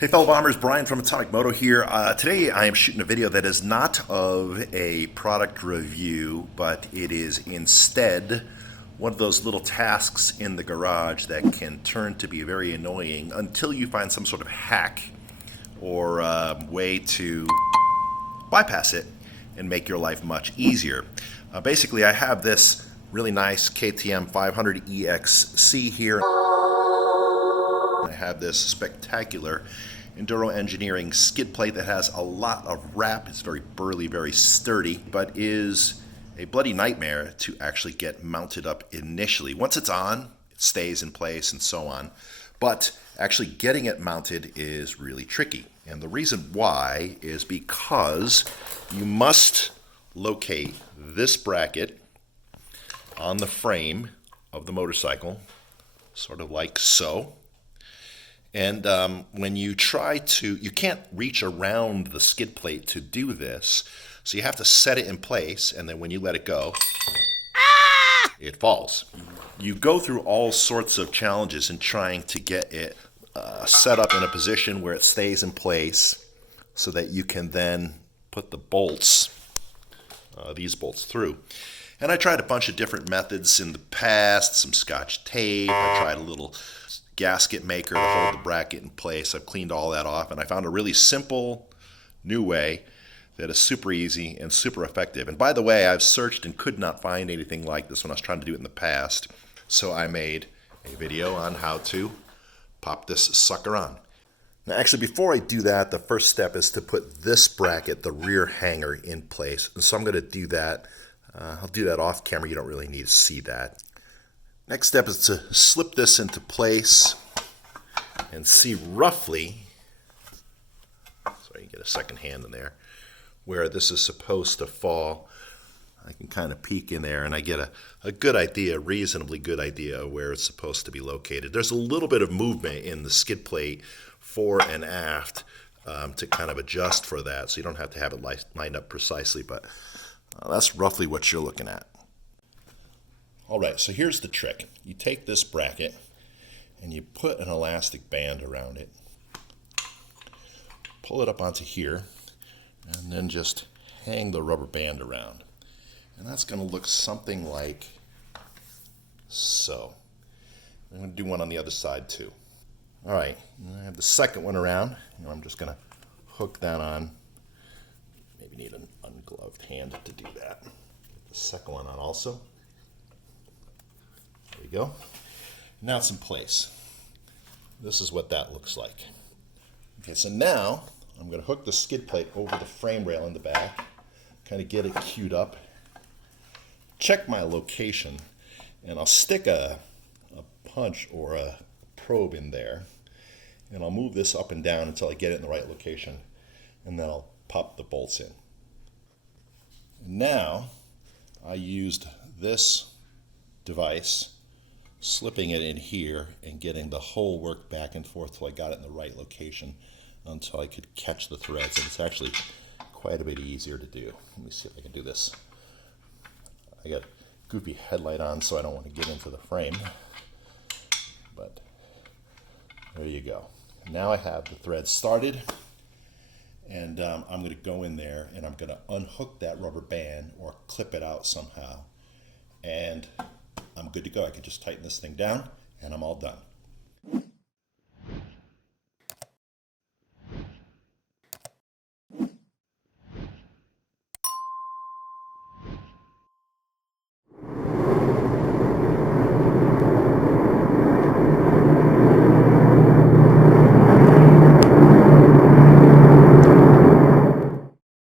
Hey fellow bombers, Brian from Atomic-Moto here. Today I am shooting a video that is not of a product review, but it is instead one of those little tasks in the garage that can turn to be very annoying until you find some sort of hack or way to bypass it and make your life much easier. Basically, I have this really nice KTM 500 EXC here. I have this spectacular Enduro Engineering skid plate that has a lot of wrap. It's very burly, very sturdy, but is a bloody nightmare to actually get mounted up initially. Once it's on, it stays in place and so on, but actually getting it mounted is really tricky. And the reason why is because you must locate this bracket on the frame of the motorcycle, sort of like so. And when you try to, you can't reach around the skid plate to do this, so you have to set it in place, and then when you let it go, it falls. You go through all sorts of challenges in trying to get it set up in a position where it stays in place so that you can then put the bolts, these bolts through. And I tried a bunch of different methods in the past, some Scotch tape, I tried a little gasket maker to hold the bracket in place. I've cleaned all that off, and I found a really simple new way that is super easy and super effective. And by the way, I've searched and could not find anything like this when I was trying to do it in the past. So I made a video on how to pop this sucker on. Now actually, before I do that, the first step is to put this bracket, the rear hanger, in place. And so I'm going to do that. I'll do that off camera. You don't really need to see that. Next step is to slip this into place and see roughly, so you get a second hand in there, where this is supposed to fall. I can kind of peek in there and I get a good idea, a reasonably good idea of where it's supposed to be located. There's a little bit of movement in the skid plate fore and aft to kind of adjust for that, so you don't have to have it lined up precisely, but that's roughly what you're looking at. All right, so here's the trick. You take this bracket and you put an elastic band around it, pull it up onto here, and then just hang the rubber band around. And that's going to look something like so. I'm going to do one on the other side too. All right, I have the second one around, and I'm just going to hook that on. Maybe need an ungloved hand to do that. Get the second one on also. There you go. Now it's in place. This is what that looks like. Okay, so now I'm going to hook the skid plate over the frame rail in the back, kind of get it queued up, check my location, and I'll stick a punch or a probe in there, and I'll move this up and down until I get it in the right location, and then I'll pop the bolts in. Now I used this device, slipping it in here and getting the whole work back and forth till I got it in the right location until I could catch the threads. And it's actually quite a bit easier to do. Let me see if I can do this. I got goofy headlight on, so I don't want to get into the frame. But there you go. Now I have the thread started, and I'm going to go in there and I'm going to unhook that rubber band or clip it out somehow. And I'm good to go. I can just tighten this thing down and I'm all done.